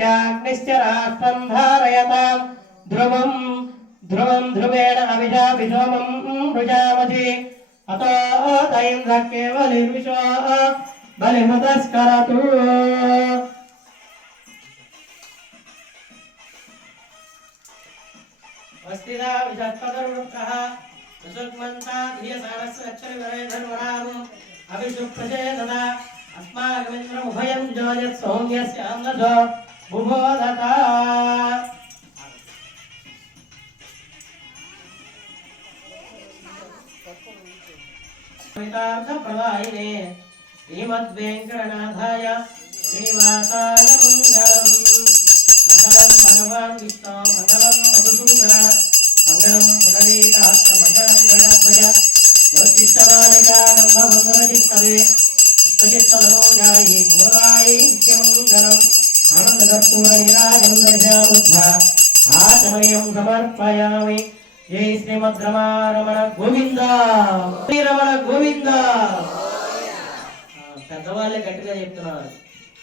राष्ट्राग्निश्च राष्ट्रं धारयताम् ध्रुवं ध्रुवं ध्रुवेण अभिषा विषोमं वृजामसि अतो तैन्द्र केवलिर्विशो बलिमुदस्करतु वस्तिदा विषत्पदरुक्तः सुसुग्मन्ता धियसारस्य अक्षरवरे धर्मरामो अभिषुप्रचेदता अस्माकमिन्द्रमुभयं जोयत् सौम्यस्य अन्नजो बुभोदता प्रदायिने श्रीमद्वेङ्कटनाथाय श्रीनिवासाय मङ्गलम् मङ्गलं भगवान् विष्णु मङ्गलं मधुसूदन मङ्गलं पुनरीकाक्ष मङ्गलं गणध्वज वसिष्ठमालिका गन्धवन्दनचित्तवे चित्तचित्तधनोजायि घोरायै नित्यमङ्गलम् आनन्दकर्पूरनिराजं दर्शयामुद्धा आचमनीयं समर्पयामि जय श्रीमद् रमण गोविंद శ్రీరమణ గోవింద పెద్దవాళ్ళే గట్టిగా చెప్తున్నారు